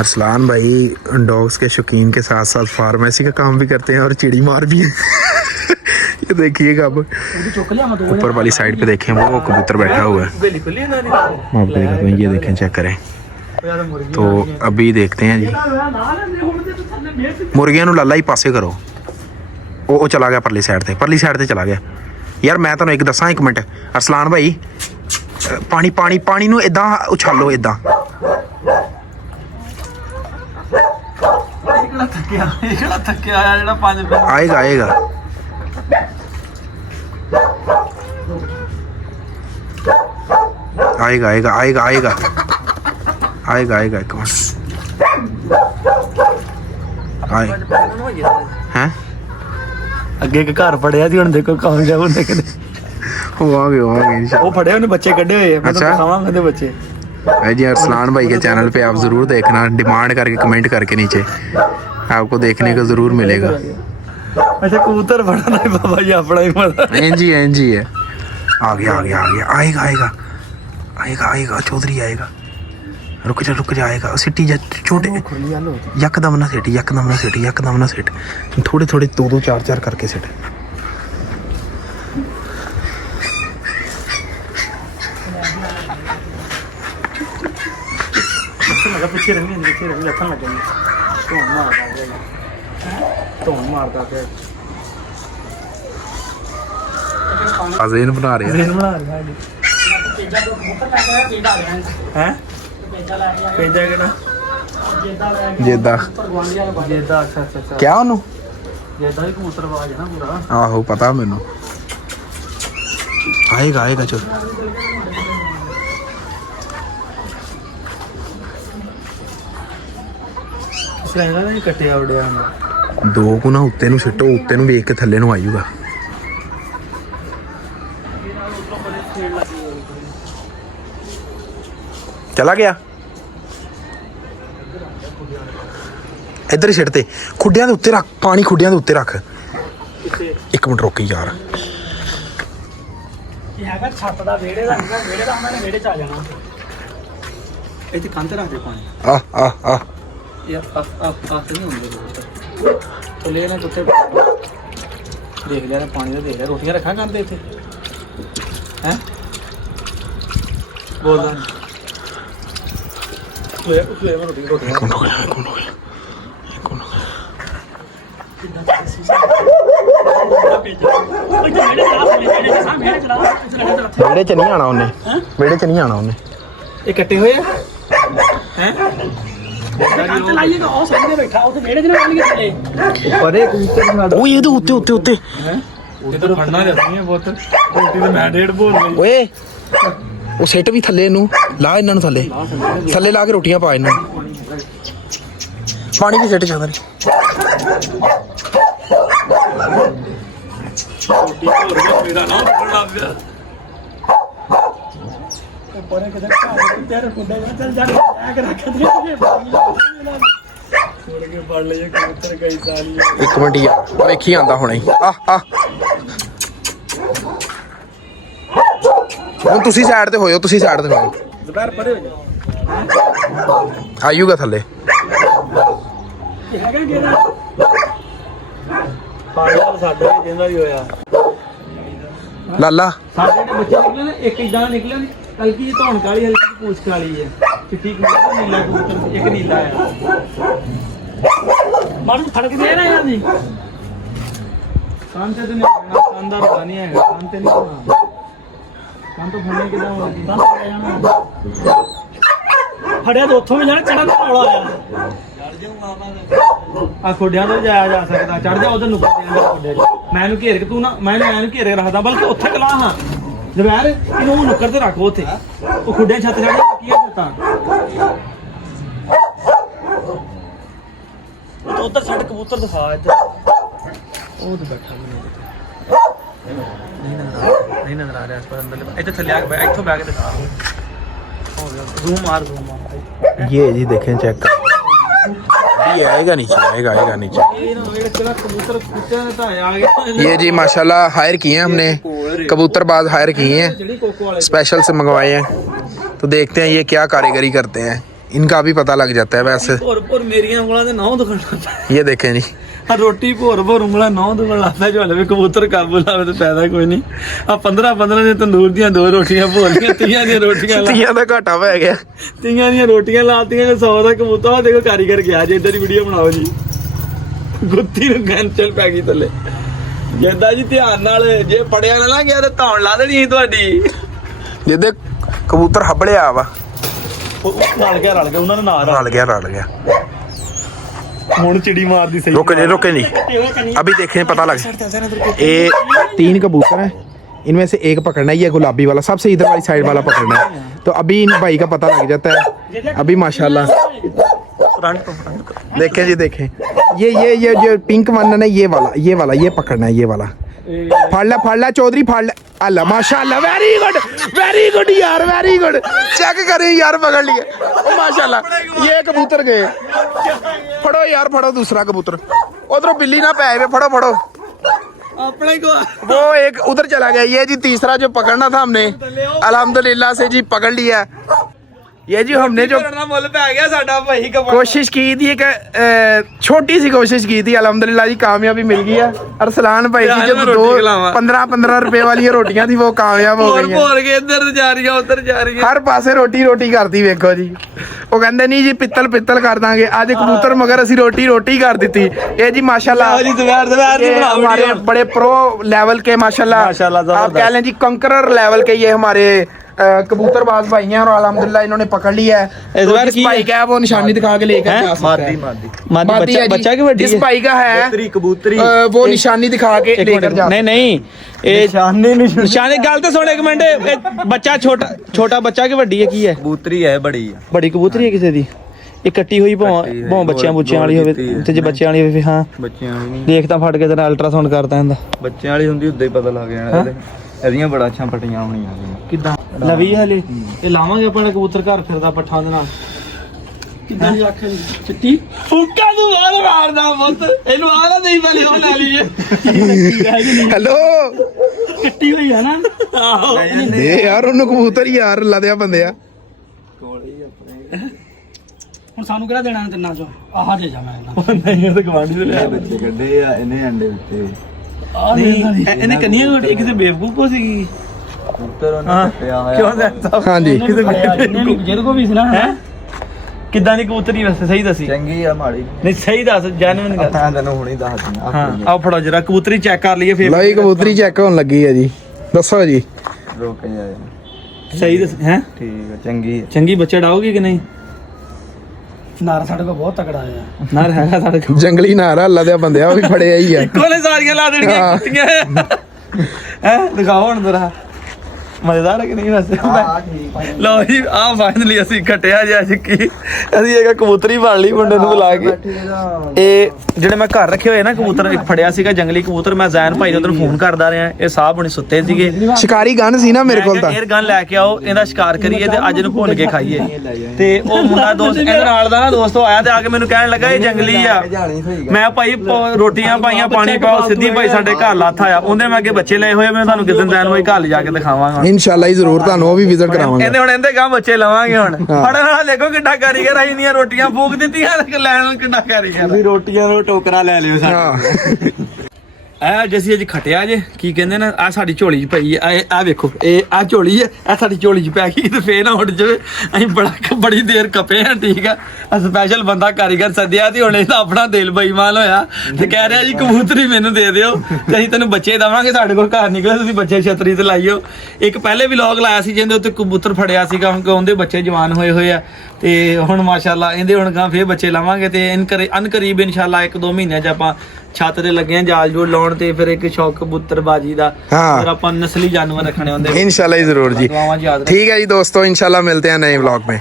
अरसलान भाई डॉग्स के शौकीन के साथ साथ फार्मेसी का काम भी करते हैं और चिड़ी मार भी है। ये देखिएगा अब ऊपर वाली साइड पे देखें वो कबूतर बैठा हुआ है। ये देखें, चेक करें। तो अभी देखते हैं जी, मुर्गियां नूं लाला ही पासे करो। वो चला गया परली साइड ते चला गया। यार मैं तुहानूं एक दसां, एक मिनट अरसलान भाई, पानी पानी पानी नूं इदां उछालो, इदां आएगा आएगा आएगा आएगा आएगा आएगा आएगा आएगा एक मिनट हैं ਅੱਗੇ ਇੱਕ ਘਰ ਫੜਿਆ ਸੀ, ਹੁਣ ਦੇਖੋ ਕਾਮਯਾਬ ਹੁੰਦੇ ਕਿਤੇ। होवांगे इंशाल्लाह। ਉਹ ਫੜੇ ਉਹਨੇ ਬੱਚੇ ਕੱਢੇ ਹੋਏ ਆ, ਮੈਂ ਤੁਹਾਨੂੰ ਦਿਖਾਵਾਂਗਾ ਉਹਦੇ ਬੱਚੇ। भाई जी अरसलान भाई के चैनल पे आप ज़रूर देखना, डिमांड करके कमेंट करके नीचे आपको देखने को ज़रूर मिलेगा। अच्छा कबूतर फड़ा ना बाबा जी, अपना ही मजा। एन जी है। आ गया आ गया आ गया, आएगा आएगा आएगा आएगा, चौधरी आएगा। रुक जा आएगा। सिटी जा छोटे, यकदम ना सिट, यकदम ना सिट, थोड़े थोड़े दो चार करके सिट। पीछे रंगी लखन लगेंगे तो मारता फिर आज़ीन बना रहे हैं। हैं पेजा केड़ा जेदा जेदा। अच्छा क्या ओनू जेदा ही कबूतरबाज है ना पूरा। आहो पता मैनू। आएगा आएगा चल। कटिया उड़िया दो को ना उत्ते नू सिटो, उत्ते नू वेख के थल्ले नू आयूगा। चला गया इधर ही सिट ते, खुड्डियां दे उत्ते रख पानी, खुड्डियां दे उत्ते रख। एक मिनट रोकी यार, ਇਹ ਹੈਗਾ ਛੱਤ ਦਾ ਵਿਹੜੇ ਦਾ, ਵਿਹੜੇ ਦਾ ਉਹਨਾਂ ਨੇ ਵਿਹੜੇ ਚ ਆ ਜਾਣਾ। ਇੱਥੇ ਕੰਧ ਰੱਖ ਦੇ ਪਾਣੀ। आ ਯਾਰ ਆ ਨਹੀਂ ਹੁੰਦੇ तो ले ना कुत्ते देख लिया पानी का, देख लिया रोटियां रखा कर दे इतने हैं बोल वेड़े च नहीं आना उन्हें, वेड़े च नहीं आना उन्हें। ये कट्टे हुए हैं चलाइएगा और सामने बैठा वो तो मेरे दिन वाली थले ऊपर एक कबूतर ओए ये तो उत्ते हैं ये तो फड़ना जाती है बहुत रोटी तो मैं डेढ़ बोल रही ओए ਉਹ ਸਿੱਟ ਵੀ ਥੱਲੇ ਨੂੰ ਲਾ, ਇਹਨਾਂ ਨੂੰ ਥੱਲੇ ਲਾ ਕੇ ਰੋਟੀਆਂ ਪਾ ਇਹਨਾਂ ਨੂੰ। ਪਾਣੀ ਵੀ ਸਿੱਟ ਜਾਂਦਾ ਨਹੀਂ। ਮੇਰਾ ਨਾਮ ਪੜਨਾ ਪਿਆ ਪਰੇ ਕਿਧਰ ਤੇਰੇ ਕੁੰਡੇ ਚੱਲ ਜਾ ਕੇ ਰੱਖ ਦੇ ਛੋੜ ਕੇ ਪੜ ਲਈਏ ਕਬੂਤਰ ਕਈ ਸਾਰੀ। ਇੱਕ ਮਿੰਟ ਯਾਰ ਵੇਖੀ ਆਂਦਾ ਹੁਣੇ ਆ ਹੁਣ ਤੁਸੀਂ ਸਾਈਡ ਤੇ ਹੋਇਓ, ਤੁਸੀਂ ਸਾਈਡ ਤੇ ਹੋਇਓ। ਦੁਪਹਿਰ ਪਰੇ ਹੋ ਜਾ ਆਯੂਗਾ ਥੱਲੇ। ਇਹ ਹੈਗਾ ਕਿਹੜਾ ਪਾਗਲ ਸਾਡੇ ਜਿੰਦਾ ਵੀ ਹੋਇਆ ਲਾਲਾ ਸਾਡੇ ਨੇ ਬੱਚੇ ਨਿਕਲੇ ਨੇ, ਇੱਕ ਇਦਾਂ ਨਿਕਲੇ ਨੇ, ਹਲਕੀ ਜਿਹੀ ਧੌਣ ਕਾਲੀ, ਹਲਕੀ ਜਿਹੀ ਪੂਛ ਕਾਲੀ ਹੈ, ਚਿੱਟੀ ਕਬੂਤਰ, ਨੀਲਾ ਕਬੂਤਰ, ਇੱਕ ਨੀਲਾ ਆ। ਮਾਰੂ ਫੜਕ ਦੇ ਨਾ ਯਾਰ ਜੀ ਕੰਨ ਤੇ ਨਹੀਂ ਆਣਾ, ਕੰਨ ਦਾ ਪਤਾ ਨਹੀਂ ਹੈਗਾ, ਕੰਨ ਤੇ ਨਹੀਂ ਆਣਾ, ਕੰਨ ਤੋਂ ਫੜਨੇ ਕਿਦਾਂ ਹੋਊਗੀ, ਕੰਨ ਤੇ ਜਾਣਾ ਫੜਿਆ ਤਾਂ ਉੱਥੋਂ ਵੀ ਜਾਣਾ, ਚੜਾ ਤਾਂ ਰੌਲਾ ਆਇਆ ਆ ਖੋਡਿਆਂ ਤੋਂ ਜਾਇਆ ਜਾ ਸਕਦਾ, ਚੜ ਜਾ ਉਧਰ ਨੁੱਕਰ ਦੇ ਅੰਦਰ ਖੋਡੇ ਮੈਂ ਇਹਨੂੰ ਘੇਰ ਕੇ ਤੂੰ ਨਾ, ਮੈਂ ਇਹਨੂੰ ਘੇਰੇ ਰੱਖਦਾ, ਬਲਕਿ ਉੱਥੇ ਕਲਾ ਹਾਂ ਦੁਪਹਿਰ ਇਹਨੂੰ ਨੁੱਕਰ ਤੇ ਰੱਖੋ ਉੱਥੇ, ਉਹ ਖੁੱਡਿਆਂ ਛੱਤ ਛੱਡ ਪੱਕੀਆਂ ਛੱਤਾਂ ਉੱਧਰ ਛੱਡ ਕਬੂਤਰ ਦਿਖਾ ਇੱਧਰ ਉਹ ਤੇ ਬੈਠਾ ਨਹੀਂ ਨਜ਼ਰ ਆ ਰਿਹਾ ਇਸ ਪਰ ਅੰਦਰ ਇੱਥੇ ਥੱਲੇ ਆ ਕੇ ਇੱਥੋਂ ਬੈ ਕੇ ਦਿਖਾ ਜ਼ੂਮ ਮਾਰ ये जी देखें चेक ये आएगा नीचे ये जी माशाल्लाह हायर किए हैं हमने, कबूतरबाज हायर किए हैं, स्पेशल से मंगवाए हैं। तो देखते हैं ये क्या कारीगरी करते हैं। इनका भी पता लग जाता है वैसे। ਭੋਰ ਮੇਰੀਆਂ ਉਂਗਲਾਂ ਦੇ ਨੌ ਦੁਖਣਾ ये देखें जी, ਆ ਰੋਟੀ ਭੋਰ ਉਂਗਲਾਂ ਨੌ ਦੁਖਣ ਲੱਗਦਾ ਜੋ ਹਲੇ ਵੀ ਕਬੂਤਰ ਕਾਬੂ ਲਾਵੇ ਤੇ ਫਾਇਦਾ ਕੋਈ ਨਹੀਂ। ਆ 15 ਦੀਆਂ ਤੰਦੂਰ ਦੀਆਂ 2 ਰੋਟੀਆਂ ਭੋਲੀਆਂ 30 ਦੀਆਂ ਰੋਟੀਆਂ ਲਾ 30 ਦਾ ਘਾਟਾ ਪੈ ਗਿਆ। 30 ਦੀਆਂ ਰੋਟੀਆਂ ਲਾਤੀਆਂ 100 ਦਾ ਕਬੂਤਰ। ਆ ਦੇਖੋ ਕਾਰੀਗਰ ਗਿਆ ਜੇ ਇੱਧਰ ਦੀ ਵੀਡੀਓ ਬਣਾਓ ਜੀ। ਗੁੱਤੀ ਨੂੰ ਗੈਂਚਲ ਪੈ ਗਈ ਥੱਲੇ। ਜਿੱਦਾਂ ਜੀ ਧਿਆਨ ਨਾਲ ਜੇ ਪੜਿਆ ਨਾ ਗਿਆ ਤੇ ਧੌਣ ਲਾ ਦੇਣੀ ਸੀ ਤੁਹਾਡੀ। ਜਿਹਦੇ ਕਬੂਤਰ ਹੱਬੜਿਆ ਵਾ, ਰਲ ਗਿਆ ਉਹਨਾਂ ਦਾ ਨਾਂ रल गया। ਹੁਣ ਚਿੜੀ ਮਾਰਦੀ ਸਹੀ। रुके नहीं, अभी देखें पता लग। ये 3 कबूतर हैं, इनमें से एक पकड़ना ही है गुलाबी वाला, सबसे इधर वाली साइड वाला पकड़ना है। तो अभी इन भाई का पता लग जाता है। अभी माशाल्लाह देखें जी, देखें ये जो पिंक वन है ना, ये वाला ये पकड़ना है, ये वाला फाड़ ला चौधरी, फाड़ ला। अल्लाह माशाल्लाह, वेरी गुड यार, वेरी गुड। चेक करें यार, पकड़ लिए। ओ माशाल्लाह, ये कबूतर गए। फड़ो यार, फड़ो दूसरा कबूतर। उधरों बिल्ली ना पाए, फड़ो। ਆਪਣੇ ਕੋ वो एक उधर चला गया। ये जी तीसरा जो पकड़ना था हमने, अल्हम्दुलिल्लाह से जी पकड़ लिया। ये जी हमने जो ਮੁੱਲ ਪੈ ਗਿਆ ਸਾਡਾ ਭਾਈ ਕਬੂਤਰ। कोशिश की थी, एक छोटी सी कोशिश की थी, अल्हम्दुलिल्लाह जी कामयाबी मिल गई है। अरसलान भाई की जो 15 रुपए वाली रोटियां थी वो कामयाब हो गई ਭੋਰ ਕੇ ਇੱਧਰ ਜਾ ਰਹੀਆਂ ਉੱਧਰ ਜਾ ਰਹੀਆਂ। हर पासे रोटी करती। वेखो जी, वो कहते नहीं जी पित्तल कर दांगे। आज कबूतर मगर असी रोटी कर दी। ये जी माशाल्लाह ਜੀ ਦੁਪਹਿਰ ये हमारे बड़े प्रो लेवल के माशाल्लाह आप कह लें जी कंकरर लेवल के ये हमारे कबूतरबाज भाई हैं, और अल्हम्दुलिल्लाह इन्होंने पकड़ लिया है। इस बार जिस भाई का है वो निशानी दिखा के लेकर जा सकता है। मादी है जी। बच्चा की वड्डी जिस है? भाई का है कबूतरी वो निशानी दिखा के लेकर जा। नहीं निशाने गल तो सुन एक मिनट। बच्चा छोटा बच्चा की वड्डी है की है? ਕਬੂਤਰੀ ਹੈ बड़ी कबूतरी है किसी दी। ਇਹ ਕੱਟੀ ਹੋਈ ਭਾਵੇਂ ਬੱਚਿਆਂ ਵਾਲੀ ਹੋਵੇ ਤੇ ਜੇ ਬੱਚਿਆਂ ਵਾਲੀ ਹੋਵੇ ਹਾਂ ਬੱਚਿਆਂ ਵਾਲੀ ਨਹੀਂ, ਦੇਖ ਤਾਂ ਫੜ ਕੇ ਤੇਰਾ ਅਲਟਰਾਸਾਊਂਡ ਕਰਦਾ ਹੁੰਦਾ। ਬੱਚਿਆਂ ਵਾਲੀ ਹੁੰਦੀ ਉਦਾਂ ਹੀ ਪਤਾ ਲੱਗ ਜਾਣਾ। ਇਹਦੀਆਂ ਬੜਾ ਅੱਛਾ ਪਟੀਆਂ ਹੋਣੀਆਂ ਕਿੱਦਾਂ ਨਵੀਂ ਹਲੇ ਇਹ ਲਾਵਾਂਗੇ ਆਪਾਂ ਨੇ ਕਬੂਤਰ ਘਰ ਫਿਰਦਾ ਪੱਠਾਂ ਦੇ ਨਾਲ। ਕਿੱਦਾਂ ਦੀ ਅੱਖ ਚਿੱਟੀ ਫੁੱਕਾ ਨੂੰ ਮਾਰ ਮਾਰਦਾ ਪੁੱਤ ਇਹਨੂੰ ਆਲਾ ਨਹੀਂ ਪਹਿਲੇ ਉਹ ਲੈ ਲਈਏ। हेलो ਕੱਟੀ ਹੋਈ ਹੈ ਨਾ। ਆਹੋ दे यार उन्होंने कबूतर यार लदया बंदे ਹੁਣ ਸਾਨੂੰ ਕਿਹੜਾ ਦੇਣਾ ਤਿੰਨਾਂ ਚੋਂ ਆਹ ਦੇ ਜਾ ਮੈਂ ਨਹੀਂ ਇਹ ਤਾਂ ਗਵਾਂਢੀ ਦੇ ਲਿਆ ਬੱਚੇ ਕੱਢੇ ਆ ਇਹਨੇ ਅੰਡੇ ਉੱਤੇ। ਨਹੀਂ ਇਹਨੇ ਕੰਨੀਆਂ ਕੋਈ ਕਿਸੇ ਬੇਵਕੂਫ ਕੋ ਸੀਗੀ। ਕਬੂਤਰ ਉਹਨੇ ਕੱਟਿਆ ਹੋਇਆ। ਕਿਉਂ ਦੱਸਦਾ हाँ जी। ਜਿਹਦੇ ਕੋ ਵੀ ਸੀ ਨਾ ਹੈ ਕਿੱਦਾਂ ਦੀ ਕਬੂਤਰੀ ਵੈਸੇ ਸਹੀ ਦੱਸੀ। ਚੰਗੀ ਆ ਮਾੜੀ ਨਹੀਂ ਸਹੀ ਦੱਸ ਜੈਨੂਇਨ ਗੱਲ। ਮੈਂ ਤੈਨੂੰ ਹੁਣੀ ਦੱਸ ਦਿੰਦਾ। ਹਾਂ ਆਓ ਫੜੋ ਜਰਾ ਕਬੂਤਰੀ ਚੈੱਕ ਕਰ ਲਈਏ ਫੇਰ। लाई कबूतरी चेक होने लगी है जी, दसो जी। ਰੁਕ ਜਾ ਸਹੀ ਦੱਸ ਹੈ ਠੀਕ ਆ, ਚੰਗੀ ਆ। ਚੰਗੀ ਬੱਚਾ ਡਾਓਗੀ ਕਿ ਨਹੀਂ? ਨਾਰਾ ਸਾਡੇ ਕੋਲ ਬਹੁਤ ਤਕੜਾ ਆ। ਨਾਰ ਹੈਗਾ ਸਾਡੇ ਕੋਲ जंगली नारा लदया बंदे भी फड़े ही है। ਇੱਕੋ ਨੇ ਸਾਰੀਆਂ ਲਾ ਦੇਣੀਆਂ ਕੁੱਤੀਆਂ ਹੈ। ਦਿਖਾਓ ਹੁਣ ਜ਼ਰਾ ਮਜ਼ੇਦਾਰ ਹੈ ਕਿ ਨਹੀਂ ਵੈਸੇ। ਲਓ ਜੀ ਆਹ ਫਾਈਨਲੀ ਅਸੀਂ ਕੱਟਿਆ ਜਿਹਾ ਚਿੱਕੀ। ਅਸੀਂ ਇੱਕ ਕਬੂਤਰੀ ਫੜ ਲਈ ਮੁੰਡੇ ਨੂੰ ਬੁਲਾ ਕੇ। ਇਹ ਜਿਹੜੇ ਮੈਂ ਘਰ ਰੱਖੇ ਹੋਏ ਨਾ ਕਬੂਤਰ, ਇੱਕ ਫੜਿਆ ਸੀਗਾ ਜੰਗਲੀ ਕਬੂਤਰ। ਮੈਂ ਜ਼ੈਨ ਭਾਈ ਨੂੰ ਉਧਰ ਫੋਨ ਕਰਦਾ ਰਿਹਾ। ਇਹ ਸਾਹਿਬ ਹੁਣੀ ਸੁੱਤੇ ਸੀਗੇ। शिकारी गन सी ना मेरे को 에ਅਰ ਗਨ ਲੈ ਕੇ ਆਓ, ਇਹਦਾ ਸ਼ਿਕਾਰ ਕਰੀਏ ਤੇ ਅੱਜ ਨੂੰ ਭੁੰਨ ਕੇ ਖਾਈਏ। ਤੇ ਉਹ ਮੁੰਡਾ ਦੋਸਤ ਇਹਦੇ ਨਾਲ ਦਾ ਨਾ ਦੋਸਤ ਆਇਆ ਤੇ ਆ ਕੇ ਮੈਨੂੰ ਕਹਿਣ ਲੱਗਾ ਇਹ ਜੰਗਲੀ ਆ। ਮੈਂ ਭਾਈ ਰੋਟੀਆਂ ਪਾਈਆਂ, ਪਾਣੀ ਪਾਓ, ਸਿੱਧੀ ਭਾਈ ਸਾਡੇ ਘਰ ਲੱਥ ਆਇਆ। ਉਹਦੇ ਮੈਂ ਅੱਗੇ ਬੱਚੇ ਲਏ ਹੋਏ, ਮੈਂ ਤੁਹਾਨੂੰ ਕਿਤੇ ਦਿਨ ਭਾਈ ਘਰ ਲਿਜਾ ਕੇ ਦਿਖਾਵਾਂਗਾ इंशाल्लाह ही जरूर ਤੁਹਾਨੂੰ ਉਹ ਵੀ ਵਿਜ਼ਿਟ ਕਰਾਵਾਂਗੇ। ਇਹਦੇ ਹੁਣ ਇਹਦੇ ਗਾਂ ਬੱਚੇ ਲਵਾਂਗੇ ਹੁਣ। ਫੜਨ ਵਾਲਾ ਦੇਖੋ ਕਿੱਡਾ ਕਾਰੀਗਰ ਆਈ ਨਹੀਂ ਰੋਟੀਆਂ ਫੂਕ ਦਿੱਤੀਆਂ ਲੈਣ ਨੂੰ ਕਿੱਡਾ ਕਾਰੀਗਰ। ਰੋਟੀਆਂ ਨੂੰ ਟੋਕਰਾ ਲੈ ਲਿਓ ਹਾਂ ਇਹ ਜੈਸੀ ਅੱਜ ਖਟਿਆ ਜੇ ਕੀ ਕਹਿੰਦੇ ਨੇ ਆ ਸਾਡੀ ਝੋਲੀ 'ਚ ਪਈ ਆ। ਇਹ ਵੇਖੋ ਇਹ ਆ ਝੋਲੀ ਹੈ, ਇਹ ਸਾਡੀ ਝੋਲੀ 'ਚ ਪੈ ਗਈ ਤੇ ਫੇਰ ਨਾ ਉੱਡ ਜਾਵੇ। ਅਸੀਂ ਬੜੀ ਦੇਰ ਕੱਪੇ ਆ ਠੀਕ ਆ। ਸਪੈਸ਼ਲ ਬੰਦਾ ਕਾਰੀਗਰ ਸੱਦਿਆ ਤੇ ਹੁਣ ਇਹਦਾ ਆਪਣਾ ਦਿਲ ਬੇਈਮਾਨ ਹੋਇਆ ਤੇ ਕਹਿ ਰਿਹਾ ਜੀ ਕਬੂਤਰੀ ਮੈਨੂੰ ਦੇ ਦਿਓ ਤੇ ਅਸੀਂ ਤੈਨੂੰ ਬੱਚੇ ਦੇਵਾਂਗੇ। ਸਾਡੇ ਕੋਲ ਘਰ ਨਿਕਲੇ ਤੁਸੀਂ ਬੱਚੇ ਛਤਰੀ ਤੇ ਲਾਈਓ। ਇੱਕ ਪਹਿਲੇ ਵਲੌਗ ਲਾਇਆ ਸੀ ਜਿਹਦੇ ਉੱਤੇ ਕਬੂਤਰ ਫੜਿਆ ਸੀਗਾ, ਹੁਣ ਉਹਦੇ ਬੱਚੇ ਜਵਾਨ ਹੋਏ ਆ ਤੇ ਹੁਣ ਮਾਸ਼ਾਅੱਲਾ ਇਹਦੇ ਹੁਣ ਗਾਂ ਫੇਰ ਬੱਚੇ ਲਾਵਾਂਗੇ ਤੇ ਅਨਕਰੀਬ ਇਨਸ਼ਾਅੱਲਾ 1-2 ਮਹੀਨਿਆਂ 'ਚ ਆਪਾਂ ਛੱਤ ਤੇ ਲੱਗੇ ਆ ਜਾਲ ਜੂਲ ਲਾਉਣ ਤੇ ਫਿਰ ਇੱਕ ਸ਼ੌਕ ਕਬੂਤਰਬਾਜੀ ਦਾ। ਫਿਰ ਆਪਾਂ ਨਸਲੀ ਜਾਨਵਰ ਰੱਖਣੇ ਹੁੰਦੇ इंशाल्लाह ही जरूर जी। दुआवां याद रखो। ठीक है जी दोस्तों, इंशाल्लाह मिलते हैं नए व्लॉग में।